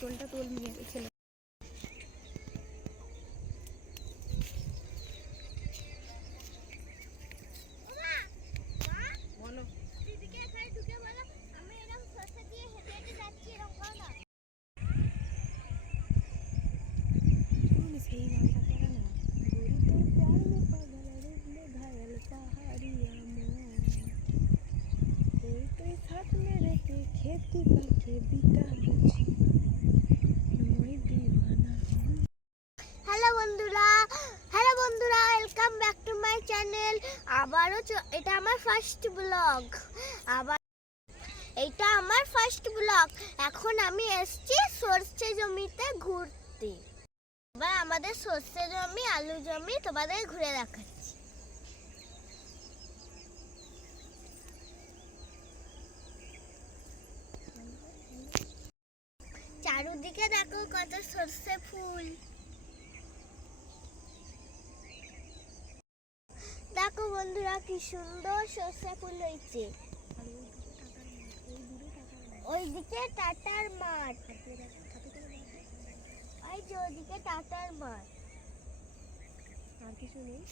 বোতলটা তোল নিয়ে ছেলে। হ্যালো বন্ধুরা, welcome back to my channel. এটা আমার ফার্স্ট ব্লগ। এখন আমি এসেছি সরষে জমিতে ঘুরতে। এবার আমাদের সরষে জমি, আলু জমি তোমাদের ঘুরে দেখাচ্ছি। চারদিকে দেখো কত সরষে ফুল। দেখো বন্ধুরা কি সুন্দর সরষে ফুল হয়েছে। ওইদিকে টাটার মাঠ, ওই যে ওইদিকে টাটার মাঠ। আর কিছু নেই।